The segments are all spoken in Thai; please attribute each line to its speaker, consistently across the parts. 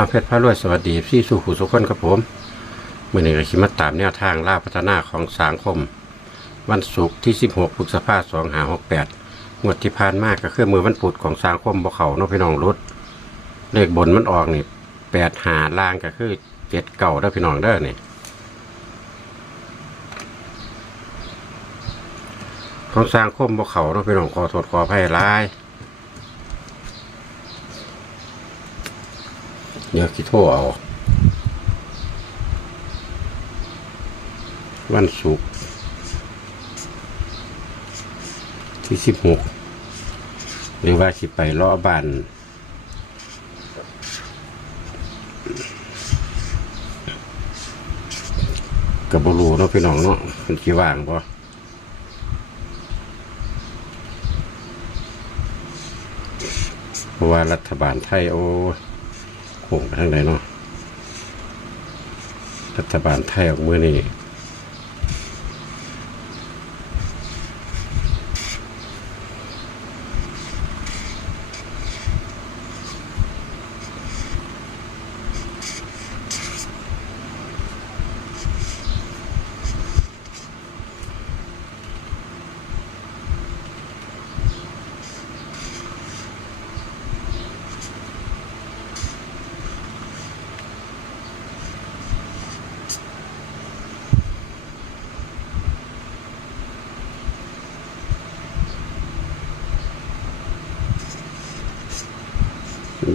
Speaker 1: อาเพชรพระรวยสวัสดีพี่สุขุสุขคนครับผมเมื่อนี้ก็ขิมาตามแนวทางล่าพัฒนาของสังคม วันศุกร์ที่ 16พฤษภาคม2568งวดที่ผ่านมากก็คือมือวันพุธของสังคมบ่เขานอพี่น้องรุดเลขบนมันออกนี่แปดหาล่างก็คือเจ็ดเก่าเด้พี่น้องเด้อนี่ของสร้างคมบ่เขานพี่น้องขอโทษขออภัยหลาย เดี๋ยวคิดโทรเอา วันศุกร์ที่สิบหกหรือว่าสิไปล้อบ้านกับบรูเนาะพี่น้องเนาะมันกี่ว่างปะเพราะว่ารัฐบาลไทย โอ้ โหงไปทางไหนเนาะรัฐบาลไทยออกมือนี่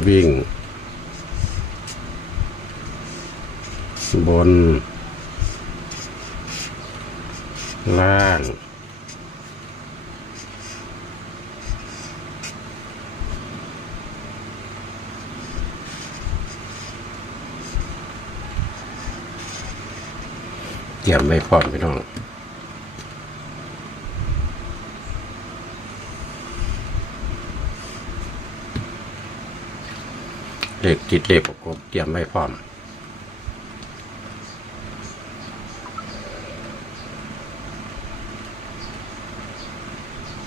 Speaker 1: วิ่ง บน ล่างเกี่ยมไม่พร้อมพี่น้อง ขติดเลขประกบเตรียมไว้พร้อม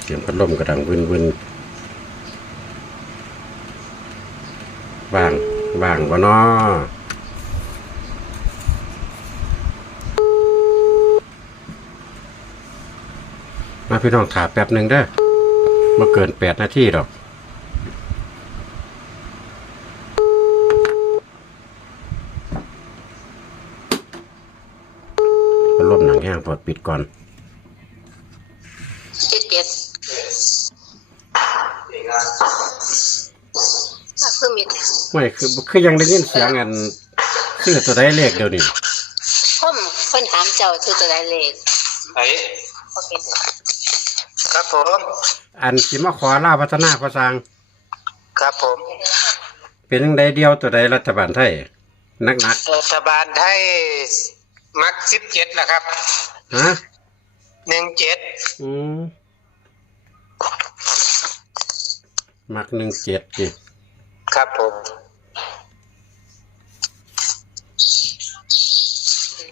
Speaker 1: เตรียมพัดลมกระดังวินวินว่างว่างบ่นอมาพี่น้องถาแป๊บหนึ่งเด้อมาเกินแปดนาทีหรอก ลมหนังแห้งพอปิดก่อน
Speaker 2: เจ็ดเจ็ดถ้าคือมี
Speaker 1: ไม่คือคือยังได้ยินเสียงอันคือตัวได้เลขเดียวนี่
Speaker 2: ผมเพิ่นถามเจ้าคือตัวใดเลข
Speaker 3: ไอ้
Speaker 2: โอเค
Speaker 3: ครับผม
Speaker 1: อันสิมาขอลาพัฒนาภาษาง
Speaker 3: ครับผม
Speaker 1: เป็นยังไดเดียวตัวใดรัฐบาลไทยนักนัก
Speaker 3: รัฐบาลไทย มักสิบเจ็ดนะครับ
Speaker 1: ๆฮะ
Speaker 3: หนึ่งเจ็ด
Speaker 1: อืมมักหนึ่งเจ็ดดิ
Speaker 3: ครับผม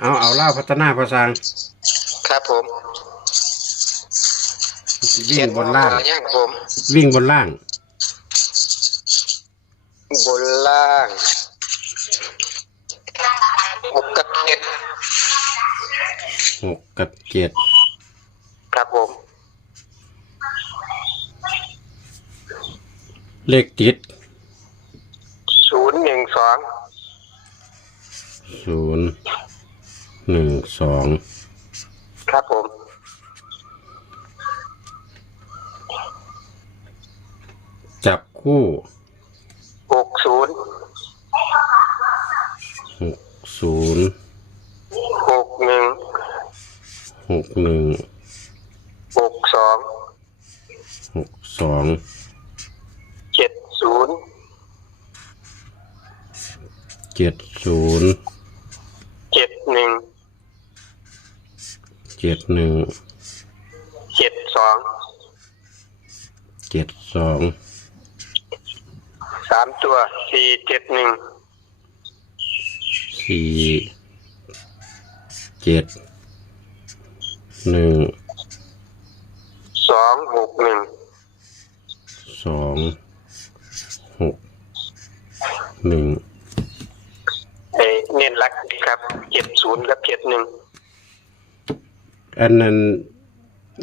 Speaker 1: เอาเอาเล่าพัฒนาภาษาง
Speaker 3: ครับผม
Speaker 1: วิ่งบนล่าง
Speaker 3: ย่างผม
Speaker 1: วิ่งบนล่าง
Speaker 3: บนล่าง หกกับเจ็ดครับผม
Speaker 1: เลขติด
Speaker 3: ศูนย์หนึ่งสอง
Speaker 1: ศูนย์หนึ่งสอง
Speaker 3: ครับผม
Speaker 1: จับคู่
Speaker 3: หกศูนย์
Speaker 1: หกศูนย์
Speaker 3: หกหนึ่ง
Speaker 1: หกหนึ่ง
Speaker 3: หกสอง
Speaker 1: หกสอง
Speaker 3: เจ็ดศูนย์
Speaker 1: เจ็ดศูนย์
Speaker 3: เจ็ดหนึ่ง
Speaker 1: เจ็ดหนึ่ง
Speaker 3: เจ็ดสอง
Speaker 1: เจ็ดสอง
Speaker 3: สามตัวสี่เจ็ดหนึ่ง
Speaker 1: สี่เจ็ด หนึ่ง
Speaker 3: สองหกหนึ่ง
Speaker 1: สองหกหนึ่ง
Speaker 3: ลักครับเจ็ดศูนย์กับเจ็ดหนึ่ง
Speaker 1: อันนั้น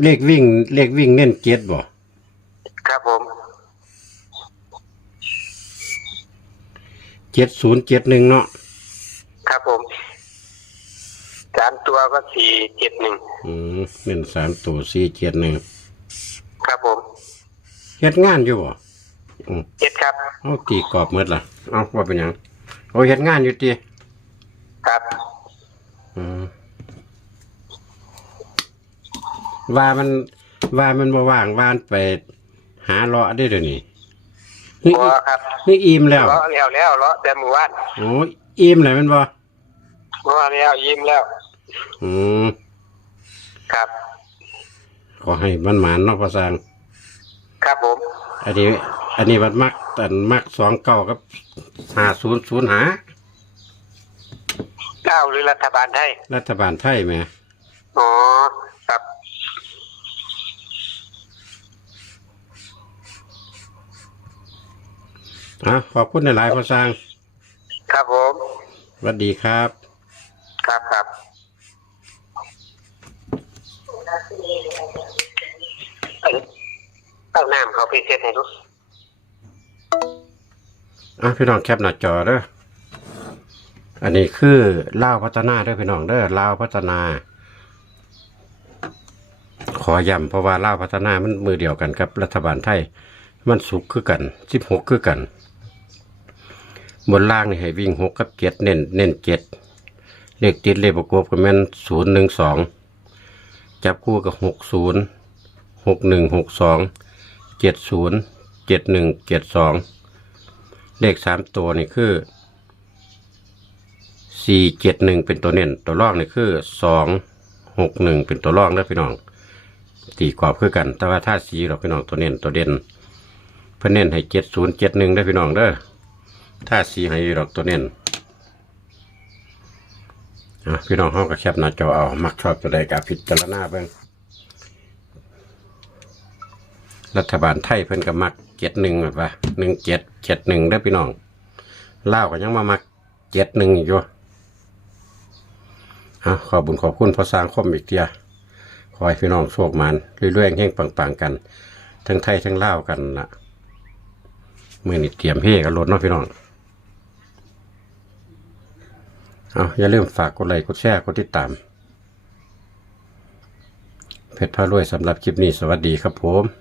Speaker 1: เลขวิ่ง เลขวิ่งเน้นเจ็ดบ่
Speaker 3: ครับผม
Speaker 1: เจ็ดศูนย์เจ็ดหนึ่งเนาะ
Speaker 3: ครับผมสามตัวก็สี่เจ็ดหนึ่ง
Speaker 1: อืมเน้นสามตัวสี่เจ็ดหนึ่ง
Speaker 3: ครับผม
Speaker 1: เฮ็ดงานอยู่บ่อืม
Speaker 3: เจ็ดครับ
Speaker 1: เอาตีกรอบหมดล่ะเอาว่าเป็นหยังโอ้เฮ็ดงานอยู่ติ
Speaker 3: ครับ
Speaker 1: อืมว่ามันว่ามันบ่ว่างว่านไปหาเลาะได้เดี๋ยวนี้เฮ้ย
Speaker 3: พอครับ
Speaker 1: เฮ้ยอิ่มแล้ว
Speaker 3: เลาะแล้วแล้วเลาะแต่หมู่บ้าน
Speaker 1: โอ้ยอิ่มแล้วแมันบ่
Speaker 3: พอแล้วยิ้มแล้ว
Speaker 1: อืม
Speaker 3: ครับ
Speaker 1: ขอให้มันหมานเนาะพ่อสร้าง
Speaker 3: ครับผม
Speaker 1: อันนี้ อันนี้วัดมักแต่มักสองเก้ากับห้าศูนย์ศูนย์หา
Speaker 3: เก้าหรือรัฐบาลไทย
Speaker 1: รัฐบาลไทยแหม
Speaker 3: อ๋อครับ
Speaker 1: อะขอบคุณหลายๆพ่อสร้าง
Speaker 3: ครับผม
Speaker 1: สวัสดีครับ
Speaker 3: ครับครับ เอาน้ำเขาไปเช็ดให้ดู
Speaker 1: อะพี่น้องแคปหน้าจอเด้ออันนี้คือล่าวพัฒนาเด้อพี่น้องเด้อล่าวพัฒนา ขอย้ำเพราะว่าล่าวพัฒนามันมือเดียวกันกับ รัฐบาลไทย มันสุกคือกันสิบหกคือกัน บนล่างนี่ให้วิ่งหกกับเจ็ดเน้นเน้นเจ็ดเลขติดเลขประกบก็แม่นศูนย์หนึ่งสองจับคู่กับหกศูนย์หกหนึ่งหกสอง เจ็ดศูนย์เจ็ดหนึ่งเจ็ดสองเลขสามตัวนี่คือสี่เจ็ดหนึ่งเป็นตัวเน้นตัวรองนี่คือสองหกหนึ่งเป็นตัวรองแล้พี่น้องตีกรอบคือกัน แต่ว่าถ้าสีเราพี่น้องตัวเน้นตัวเด่นเพื่อเน้นให้เจ็ดศูนย์เจ็ดหนึ่งได้พี่น้องเด้อถ้าสีให้ดอกตัวเน้นพี่น้องห้องก็แคบหน้าจอเอา มักชอบตัวใดกับพิจารณาเบิ่ง รัฐบาลไทยเพิ่นก็มักเจ็ดหนึ่งแบบว่าหนึ่งเจ็ดเจ็ดหนึ่งได้พี่น้องเล่าก็ยังมามักเจ็ดหนึ่งอยู่อะขอบุญขอบคุณพอสร้างคมอีกเทียขอให้พี่น้องโชคมันเรื่อยๆแห่งปังๆกัน ทั้งไทยทั้งเลากันละเมื่อนี่เตรียมเพ่กันรถเนาะพี่น้องเอาอย่าลืมฝากกดไลค์กดแชร์กดติดตามเพชรพารวยสำหรับคลิปนี้สวัสดีครับผม